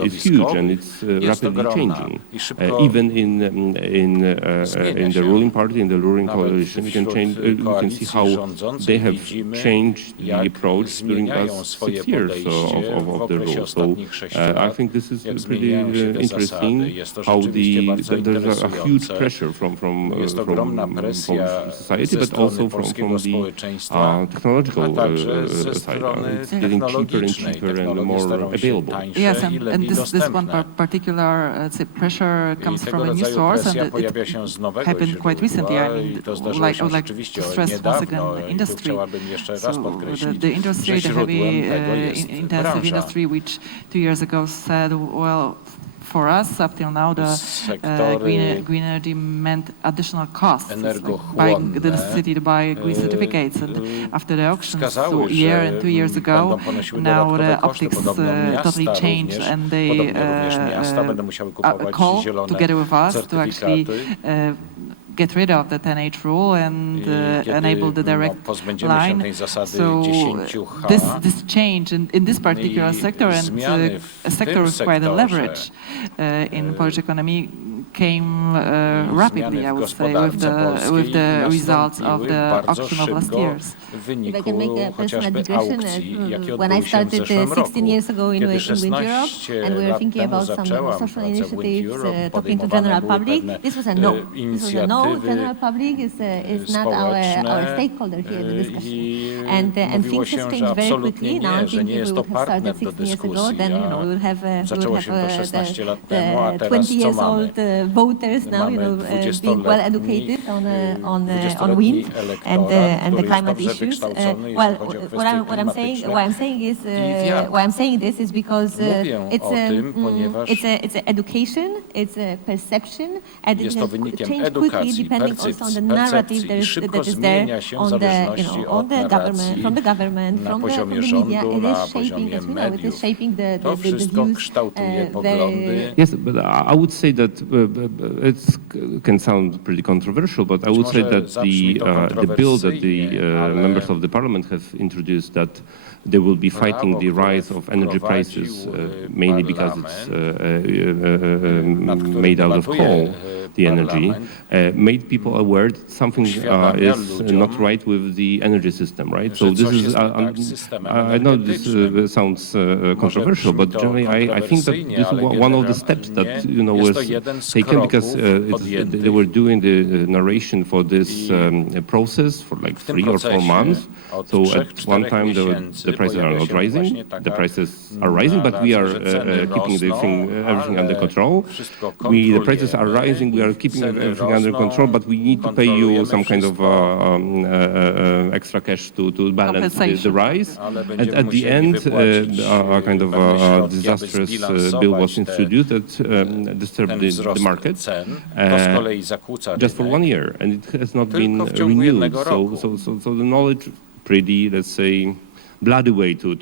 is huge, and it's rapidly changing. Even in the ruling party, in the ruling coalition, you can see how they have changed the approach during the last 6 years of the rule. So I think this is pretty interesting. How there's a huge pressure from society, but also from the technological side. It's getting cheaper and cheaper and more available. Yes, and this one particular pressure comes from a new source, and it happened quite recently. I mean, I would like to stress once again the industry. So the industry, the heavy intensive industry, which 2 years ago said, well, for us, up till now, the green energy meant additional costs, like the necessity to buy green certificates. And after the auctions, so a year and 2 years ago, now the optics totally changed, and they call together with us to actually get rid of the 10H rule and enable the direct line. So this change in this particular sector, and a sector with quite a leverage in Polish economy, came rapidly, I would say, with the results of the auction of last year's. If I can make a personal digression, when I started 16 years ago in Wind Europe, and we were thinking about some social initiatives, talking to general public, this was a no. This was a no. General public is not our stakeholder here in the discussion. And things have changed very quickly. Now I think if we would have started 16 years ago, then we would have the 20 years old voters now, being well educated on wind and the climate issues. Well, what I'm saying this is because it's education, it's a perception, and it has changed quickly depending also on the narrative that is there on the government, from the government, from the media. It is shaping, as we know, it is shaping the views very. Yes, but I would say that it can sound pretty controversial, but I would say that the bill that the members of the parliament have introduced, that they will be fighting the rise of energy prices, mainly because it's made out of coal, the energy, made people aware that something is not right with the energy system, right? So this is, I know this sounds controversial, but generally I think that this is one of the steps that was taken, because they were doing the narration for this process for like 3 or 4 months. So at one time the prices are not rising, the prices are rising, but we are keeping everything under control. The prices are rising, we are keeping everything under control, but we need to pay you some kind of extra cash to balance the rise. And at the end, a kind of disastrous bill was introduced that disturbed the market just for 1 year, and it has not been renewed. So the knowledge, pretty, let's say, bloody way to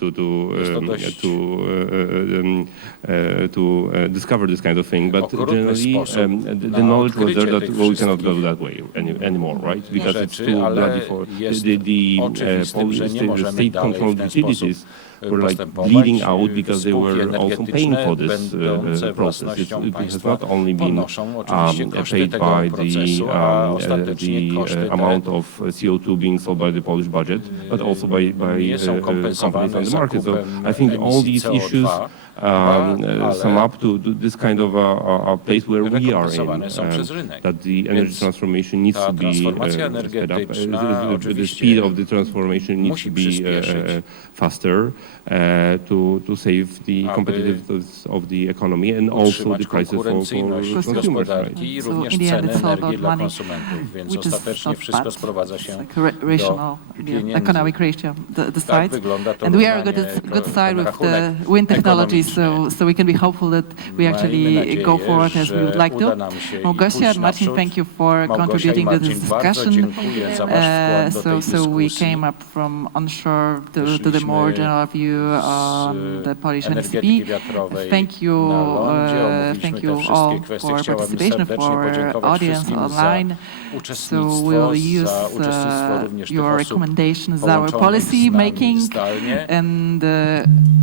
discover this kind of thing, but generally the knowledge was there that we cannot go that way anymore, right? Because it's too bloody for the state-controlled utilities were like bleeding out, because they were also paying for this process. It has not only been paid by the amount of CO2 being sold by the Polish budget, but also by companies on the market. So I think all these issues sum up to this kind of a place where we are in, that the energy transformation needs to be sped up. The speed of the transformation needs to be faster to save the competitiveness of the economy and also the prices for consumers. Right? So in the end, it's all about money, which is not bad. It's like rational, economic ratio decides. And we are a good side with the wind technology, so we can be hopeful that we actually go forward as we would like to. Małgosia and Marcin, thank you for contributing to this discussion. So we came up from onshore to the more general view on the Polish NCP. Thank you all for participation, for our audience online. So we'll use your recommendations, our policy making, and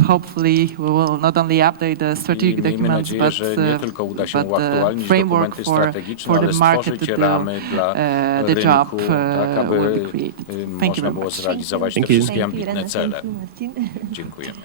hopefully we will not only update the strategic documents, but the framework for the market to do the job will be created. Thank you very much. Realizować te wszystkie ambitne cele. Dziękujemy.